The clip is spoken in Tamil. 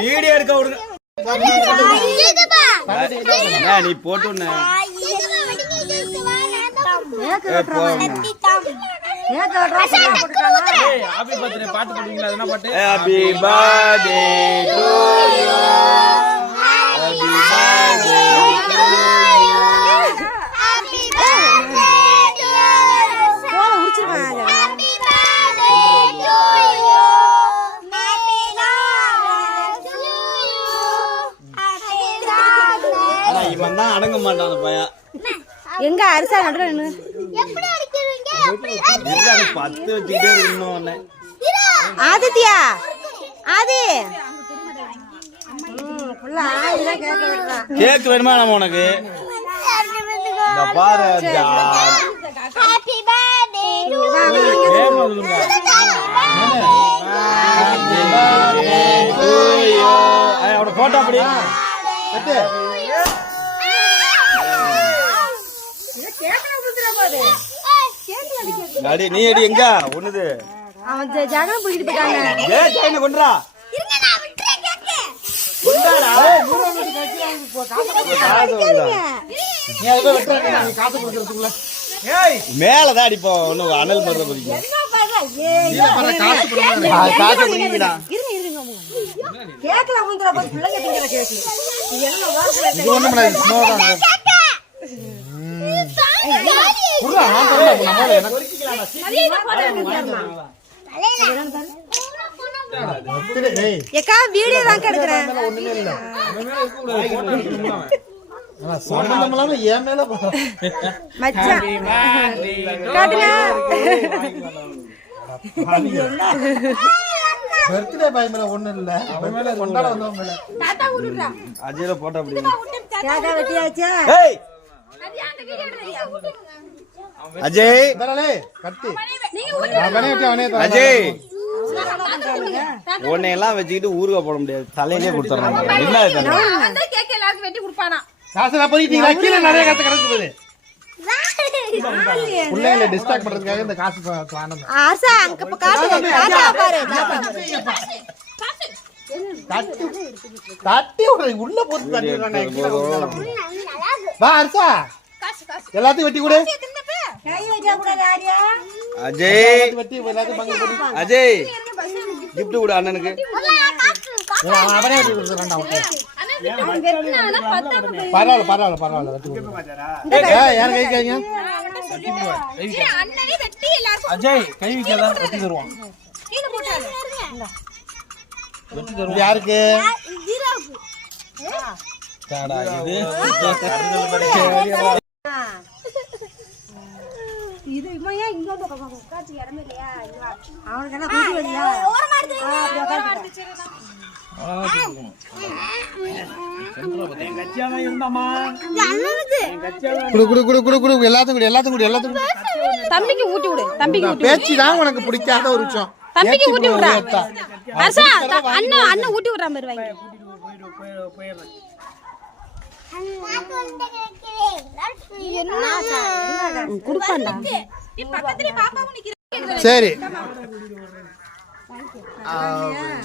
வீடியோ எடுக்க விடுங்க நீ போட்டு பாட்டு போடுவீங்களா? என்ன பாட்டு? Happy birthday to you, happy birthday to you, happy birthday to you, போல உரிச்சிருவாங்க. Happy birthday to you, happy birthday to you, happy birthday. இவன் தான் அடங்க மாட்டான் அந்த பையன். எங்க அரிசா நடுற நின்னு எப்படி அடிக்கிறீங்க? அப்படி இல்ல 10 வச்சிட்டே இருக்கணும். ஆதித்யா ஆதி புள்ள ஆதில கேக்க வைக்கறா. கேக் வேணுமா நம்ம உனக்கு? இந்த பாரு happy birthday to you. Happy birthday to you. அவட போட்டோ அப்படி கட்டு. गाड़ी நீ அடி எங்க ஒண்ணுது அவன் ஜாகரம் புடிச்சிட்டு போறாங்க. ஏய் கையில கொன்றா இருங்க நான் விட்றேன் கேக்க கொண்டாடா. ஏய் நூறு மீட்டர் காசு கொடுங்க நீ அத வெட்றேன் நீ காசு கொடுக்கிறதுக்குள்ள. ஏய் மேல தான் அடிப்போம் ஒண்ணு அனல் மரத புடிங்க. என்ன பாரு ஏய் நீ பாரு காசு கொடுங்க. காசு புடிங்கடா. இருங்க கேக்கல முந்திர போய் பிள்ளைங்க திங்கற கேக்கு. நீ என்ன வாசல இது ஒண்ணு பண்ணாத ஸ்னோதான். புறா நான் தரல நம்ம எனக்கு ஒரிக்கலாம் சரியா போட வேண்டியதுமா டேய் ஏக்கா வீடியோ தான் எடுக்கறேன். ஒண்ணுமே இல்ல நான் சொன்னதெல்லாம் ஏன் மேல மச்சான் காட்டுங்க. பர்த்டே பாய் மேல ஒண்ணு இல்ல அவன் மேல கொண்டாட வந்தவன் மேல தாத்தா விடுடா. அஜேல போட்டோ அப்படி கேக்கா வெட்டியாச்சே. ஏய் அஜய் பரலே கட்டி அஜய் உன்னை எல்லாம் வச்சுக்கிட்டு ஊருக போட முடியாது. தலையிலே கொடுத்துறாங்க. என்ன அந்த கேக் எல்லாரும் வெட்டி கொடுப்பானா? காசுல போயிட்டீங்களா? கீழ நிறைய காசு கிடக்குது. புள்ளைகளை டிஸ்ட்ராக்ட் பண்றதுக்காக இந்த காசு வாங்கணும். ஆசா அங்க காசு தாத்தா பாரு தட்டி உள்ள போட்டு தட்டிடுறாங்க. வா அர்சா எல்லாத்தையும் வெட்டி கொடு. அஜய் அஜய் கிஃப்ட் கொடு அண்ணனுக்கு. அவனே வெட்டி கொடுத்துறான்டா. பரவாயில்ல பரவாயில்ல பரவாயில்ல வெட்டி கொடு. யார் கை கைங்க அஜய் கை வைக்காத வெட்டி தருவான். யாருக்கு இது இமையா இங்க வந்து உட்கார்ந்து இடமே இல்லையா? அவனுக்கு என்ன குடி வரலையா? ஓரமா எடுத்து தம்பிக்கு ஊட்டி விடு. தம்பிக்கு பேச்சு தான் உனக்கு பிடிக்காத ஒரு விஷயம். தம்பிக்கு ஊட்டி விடுறா. அண்ணன் ஊட்டி விடுறா மாதிரி வாங்கி சரி. அவன்